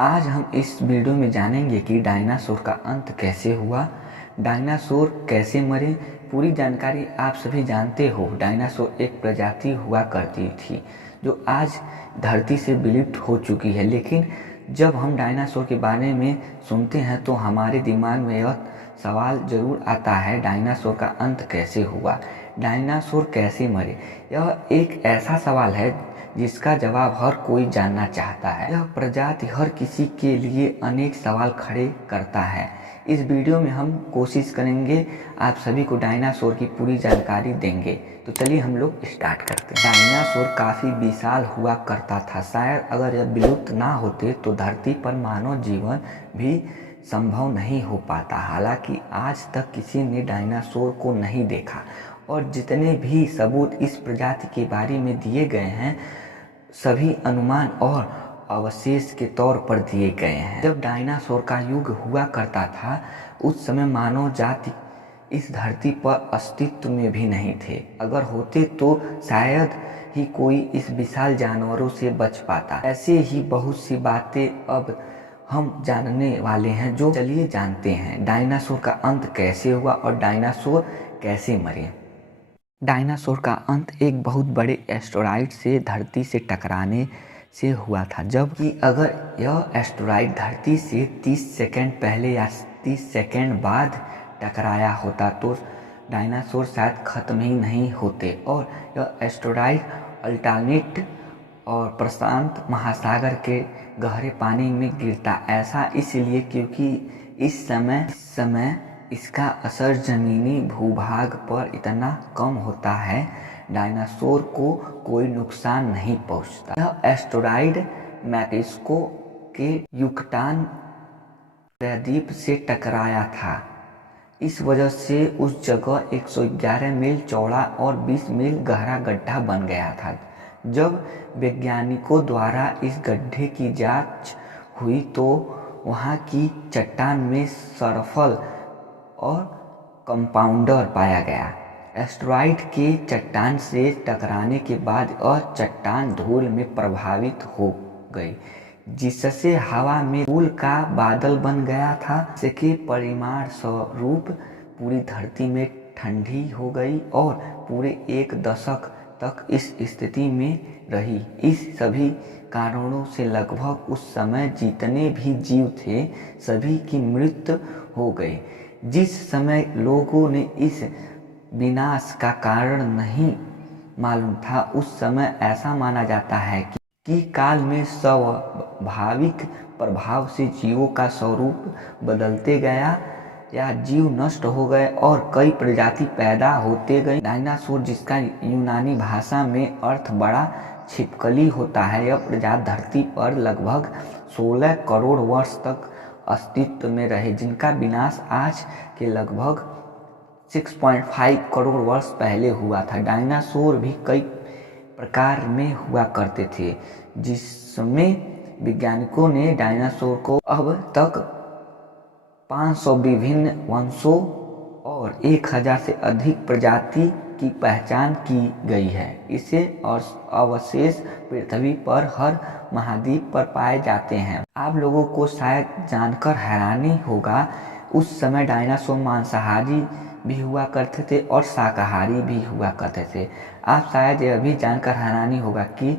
आज हम इस वीडियो में जानेंगे कि डायनासोर का अंत कैसे हुआ, डायनासोर कैसे मरे। पूरी जानकारी आप सभी जानते हो। डायनासोर एक प्रजाति हुआ करती थी जो आज धरती से विलुप्त हो चुकी है। लेकिन जब हम डायनासोर के बारे में सुनते हैं तो हमारे दिमाग में यह सवाल ज़रूर आता है, डायनासोर का अंत कैसे हुआ, डायनासोर कैसे मरे। यह एक ऐसा सवाल है जिसका जवाब हर कोई जानना चाहता है। यह प्रजाति हर किसी के लिए अनेक सवाल खड़े करता है। इस वीडियो में हम कोशिश करेंगे आप सभी को डायनासोर की पूरी जानकारी देंगे। तो चलिए हम लोग स्टार्ट करते हैं। डायनासोर काफ़ी विशाल हुआ करता था। शायद अगर यह विलुप्त ना होते तो धरती पर मानव जीवन भी संभव नहीं हो पाता। हालांकि आज तक किसी ने डायनासोर को नहीं देखा और जितने भी सबूत इस प्रजाति के बारे में दिए गए हैं सभी अनुमान और अवशेष के तौर पर दिए गए हैं। जब डायनासोर का युग हुआ करता था उस समय मानव जाति इस धरती पर अस्तित्व में भी नहीं थे। अगर होते तो शायद ही कोई इस विशाल जानवरों से बच पाता। ऐसे ही बहुत सी बातें अब हम जानने वाले हैं, जो चलिए जानते हैं डायनासोर का अंत कैसे हुआ और डायनासोर कैसे मरे। डायनासोर का अंत एक बहुत बड़े एस्टेरॉयड से धरती से टकराने से हुआ था। जबकि अगर यह एस्टेरॉयड धरती से 30 सेकंड पहले या 30 सेकंड बाद टकराया होता तो डायनासोर शायद ख़त्म ही नहीं होते और यह एस्टेरॉयड अल्टार्नेट और प्रशांत महासागर के गहरे पानी में गिरता। ऐसा इसलिए क्योंकि इस समय इसका असर ज़मीनी भूभाग पर इतना कम होता है, डायनासोर को कोई नुकसान नहीं पहुंचता। यह एस्टेरॉयड मैक्सिको के युकटान प्रायद्वीप से टकराया था। इस वजह से उस जगह 111 मील चौड़ा और 20 मील गहरा गड्ढा बन गया था। जब वैज्ञानिकों द्वारा इस गड्ढे की जांच हुई तो वहाँ की चट्टान में सल्फर और कंपाउंडर पाया गया। एस्टेरॉयड के चट्टान से टकराने के बाद यह चट्टान धूल में प्रभावित हो गई, जिससे हवा में धूल का बादल बन गया था। इसके परिणाम स्वरूप पूरी धरती में ठंडी हो गई और पूरे 1 दशक तक इस स्थिति में रही। इस सभी कारणों से लगभग उस समय जितने भी जीव थे सभी की मृत्यु हो गई। जिस समय लोगों ने इस विनाश का कारण नहीं मालूम था, उस समय ऐसा माना जाता है कि काल में स्वाभाविक प्रभाव से जीवों का स्वरूप बदलते गया या जीव नष्ट हो गए और कई प्रजाति पैदा होते गई। डायनासोर, जिसका यूनानी भाषा में अर्थ बड़ा छिपकली होता है, यह प्रजाति धरती पर लगभग 16 करोड़ वर्ष तक अस्तित्व में रहे, जिनका विनाश आज के लगभग 6.5 करोड़ वर्ष पहले हुआ था। डायनासोर भी कई प्रकार में हुआ करते थे, जिसमें वैज्ञानिकों ने डायनासोर को अब तक 500 विभिन्न वंशों और 1000 से अधिक प्रजाति की पहचान की गई है। इसे और अवशेष पृथ्वी पर हर महाद्वीप पर पाए जाते हैं। आप लोगों को शायद जानकर हैरानी होगा, उस समय डायनासोर मांसाहारी भी हुआ करते थे और शाकाहारी भी हुआ करते थे। आप शायद यह भी जानकर हैरानी होगा कि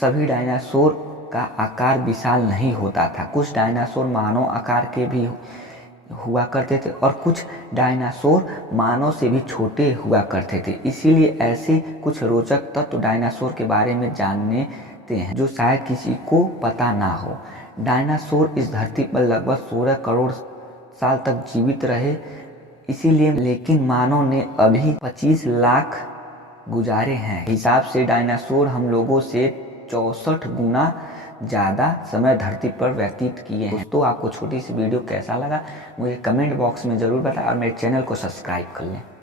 सभी डायनासोर का आकार विशाल नहीं होता था। कुछ डायनासोर मानव आकार के भी हुआ करते थे और कुछ डायनासोर मानव से भी छोटे हुआ करते थे। इसीलिए ऐसे कुछ रोचक तत्व डायनासोर के बारे में जानते हैं जो शायद किसी को पता ना हो। डायनासोर इस धरती पर लगभग 16 करोड़ साल तक जीवित रहे, इसीलिए, लेकिन मानव ने अभी 25 लाख गुजारे हैं। हिसाब से डायनासोर हम लोगों से 64 गुना ज़्यादा समय धरती पर व्यतीत किए हैं। दोस्तों, आपको छोटी सी वीडियो कैसा लगा मुझे कमेंट बॉक्स में ज़रूर बताएं और मेरे चैनल को सब्सक्राइब कर लें।